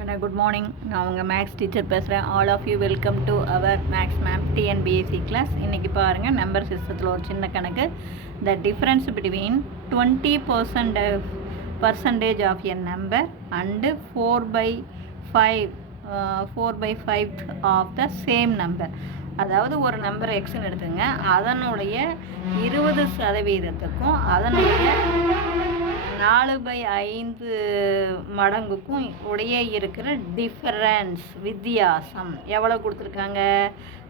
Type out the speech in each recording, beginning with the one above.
Good morning. நான் உங்கள் maths teacher பேசுகிறேன். All of you welcome to our maths ma'am TNPSC class. இன்றைக்கி பாருங்கள், நம்பர் சிஸ்டத்தில் ஒரு சின்ன கணக்கு. The difference between 20% of a number and 4/5 of the same number. அதாவது ஒரு நம்பர் எக்ஸ்ன்னு எடுத்துங்க, அதனுடைய 20%க்கும் அதனுடைய 4/5 மடங்குக்கும் உடைய இருக்கிற டிஃபரன்ஸ், வித்தியாசம் எவ்வளோ கொடுத்துருக்காங்க?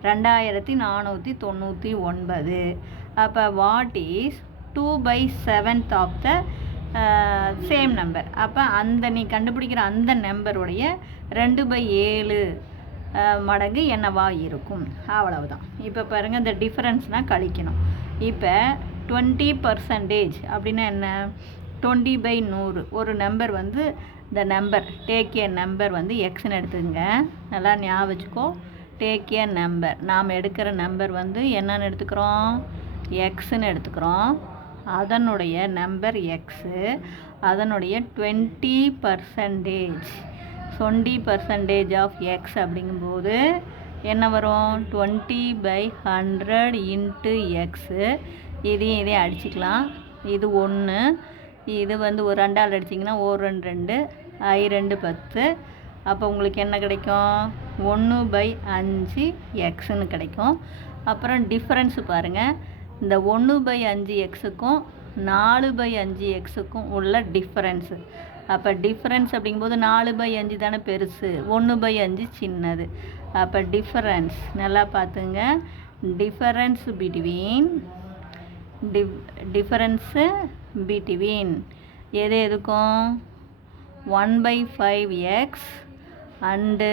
2499. அப்போ what is 2/7 of the same number? அப்போ நீ கண்டுபிடிக்கிற அந்த நம்பருடைய 2/7 மடங்கு என்னவா இருக்கும்? அவ்வளவுதான். இப்போ பாருங்கள், இந்த டிஃபரன்ஸ்னால் கழிக்கணும். இப்போ 20% அப்படின்னா என்ன? 20/100. ஒரு நம்பர் வந்து இந்த நம்பர் டேக் ஏ நம்பர் வந்து எக்ஸ்ன்னு எடுத்துங்க. நல்லா ஞாபகம் வச்சுக்கோ. டேக் ஏ நம்பர், நாம் எடுக்கிற நம்பர் வந்து என்னன்னு எடுத்துக்கிறோம்? எக்ஸ்ன்னு எடுத்துக்கிறோம். அதனுடைய நம்பர் எக்ஸு, அதனுடைய 20% ஆஃப் எக்ஸ் அப்படிங்கும்போது என்ன வரும்? 20/100 இன்ட்டு எக்ஸு. இதையும் அடிச்சுக்கலாம். இது 1, இது வந்து ஒரு 2ஆல் அடிச்சிங்கன்னா 1 2 2 2 10. அப்போ உங்களுக்கு என்ன கிடைக்கும்? 1/5 எக்ஸுன்னு கிடைக்கும். அப்புறம் டிஃப்ரென்ஸு பாருங்கள், இந்த 1/5 எக்ஸுக்கும் 4/5 எக்ஸுக்கும் உள்ள டிஃப்ரென்ஸு. அப்போ டிஃப்ரென்ஸ் அப்படிங்கும்போது 4/5 தானே பெருசு, 1/5 சின்னது. அப்போ டிஃபரன்ஸ் நல்லா பார்த்துங்க. டிஃபரன்ஸு பிட்வீன் எது எதுக்கும்? 1/5x and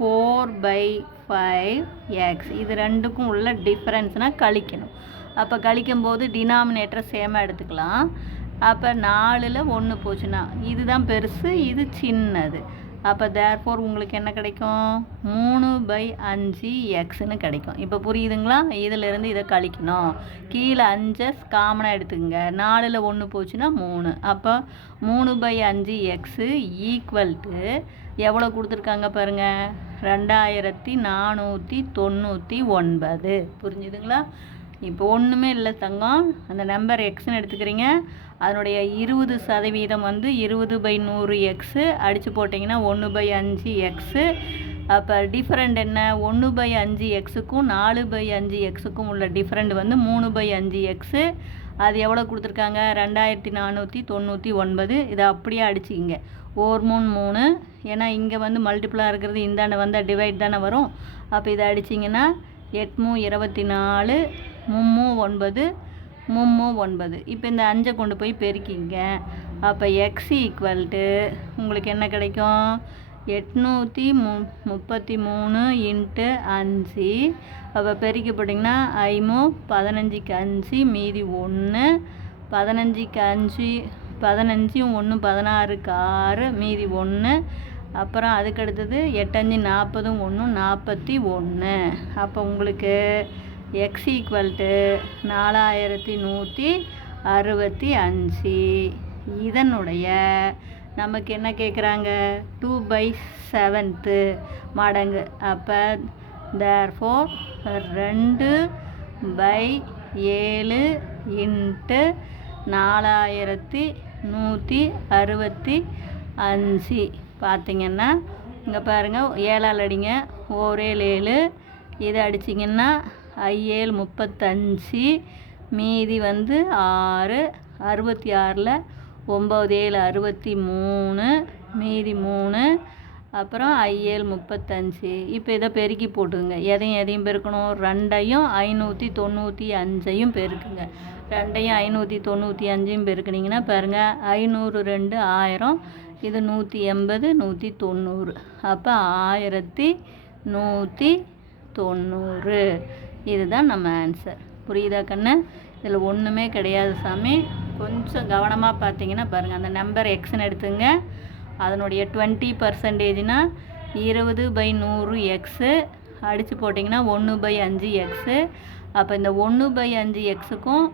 4/5x. இது ரெண்டுக்கும் உள்ள டிஃபரன்ஸ்னால் கழிக்கணும். அப்போ கழிக்கும்போது டினாமினேட்டரை சேமாக எடுத்துக்கலாம். அப்போ 4ல் 1 போச்சுன்னா இதுதான் பெருசு, இது சின்னது. அப்போ தேர்ஃபோர் உங்களுக்கு என்ன கிடைக்கும்? 3/5 எக்ஸ்ன்னு கிடைக்கும். இப்போ புரியுதுங்களா? இதிலிருந்து இதை கழிக்கணும். கீழே 5 காமனாக எடுத்துக்கங்க. 4ல் 1 போச்சுன்னா 3. அப்போ 3/5 எக்ஸு ஈக்குவல் டு எவ்வளோ கொடுத்துருக்காங்க பாருங்கள்? 2499. புரிஞ்சுதுங்களா? இப்போ ஒன்றுமே இல்லை தங்கம். அந்த நம்பர் எக்ஸ்ன்னு எடுத்துக்கிறீங்க, அதனுடைய 20% வந்து 20/100 எக்ஸு அடித்து போட்டிங்கன்னா 1/5 எக்ஸு. அப்போ டிஃப்ரெண்ட் என்ன? 1/5 எக்ஸுக்கும் 4/5 எக்ஸுக்கும் உள்ள டிஃப்ரெண்ட் வந்து 3/5 எக்ஸு. அது எவ்வளோ கொடுத்துருக்காங்க? 2499. இதை அப்படியே அடிச்சிங்க. 1 3 3. ஏன்னா இங்கே வந்து மல்டிப்புளாக இருக்கிறது இந்தாண்ட வந்தால் டிவைட் தானே வரும். அப்போ இதை அடிச்சிங்கன்னா 8 24 3 9. இப்போ இந்த 5 கொண்டு போய் பெருக்கிங்க. அப்போ எக்ஸ் ஈக்குவல் டு உங்களுக்கு என்ன கிடைக்கும்? 833 இன்ட்டு 5. அப்போ பெருக்கி போட்டிங்கன்னா 15க்கு 5 மீதி 1. 15க்கு 5 15 1 16க்கு 6 மீதி 1. அப்புறம் அதுக்கடுத்தது 8 5 40 1 41. அப்போ உங்களுக்கு எக்ஸ் ஈக்குவல் டு 4165. இதனுடைய நமக்கு என்ன கேட்குறாங்க? 2/7 மடங்கு. அப்போ தேர்ஃபோர் 2/7 இன்ட்டு 4165. பார்த்திங்கன்னா இங்கே பாருங்கள், 7ஆல் அடிங்க. 1 7. இதை அடிச்சிங்கன்னா 5 35 மீதி வந்து 6. 66ல் 9 63 மீதி 3. அப்புறம் 5 35. இப்போ இதை பெருக்கி போட்டுங்க. எதையும் பெருக்கணும்? 2ஐயும் 595ஐயும் பெருக்குங்க. 2ஐயும் 595ஐயும் பெருக்குனிங்கன்னா பாருங்கள், 500 2 1000. இது 180 190. அப்போ 1190. இதுதான் நம்ம ஆன்சர். புரியுதா கண்ணு? இதில் ஒன்றுமே கிடையாது சாமி. கொஞ்சம் கவனமாக பார்த்தீங்கன்னா பாருங்கள், அந்த நம்பர் எக்ஸ்ன்னு எடுத்துங்க. அதனுடைய 20%னா 20/100 எக்ஸு அடித்து போட்டிங்கன்னா 1/5 எக்ஸு. அப்போ இந்த 1/5 எக்ஸுக்கும்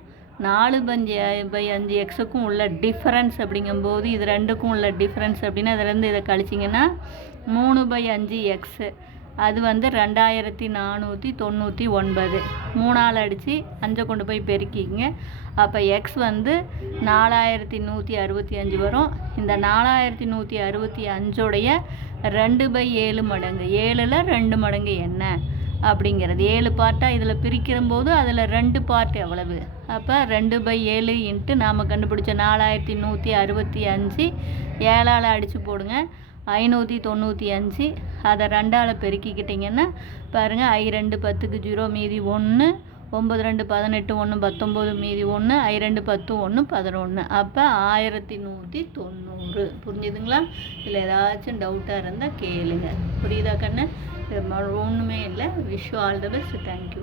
4/5 எக்ஸுக்கும் உள்ள டிஃப்ரென்ஸ் அப்படிங்கும்போது இது ரெண்டுக்கும் உள்ள டிஃப்ரென்ஸ் அப்படின்னா அதுலேருந்து இதை கழிச்சிங்கன்னா 3/5 எக்ஸு அது வந்து 2499. 3ஆல் அடித்து 5 கொண்டு போய் பெருக்கிங்க. அப்போ எக்ஸ் வந்து 4165 வரும். இந்த 4165 2/7 மடங்கு 7ல் 2 மடங்கு என்ன அப்படிங்கிறது 7 பார்ட்டாக இதில் பிரிக்கிறம்போது அதில் 2 பார்ட் எவ்வளவு? அப்போ 2/7 இன்ட்டு நாம் கண்டுபிடிச்ச 4165 7ஆல் அடித்து போடுங்க 595. அதை 2ஆல் பெருக்கிக்கிட்டிங்கன்னா பாருங்கள், I2 10க்கு 0 மீதி 1, 9 2 18 1 19 மீதி 1, I2 10 1 11. அப்போ 1190. புரிஞ்சுதுங்களா? இல்லை ஏதாச்சும் டவுட்டாக இருந்தால் கேளுங்க. புரியுதா கண்ணு? ஒன்றுமே இல்லை. Wish you all the best. Thank you.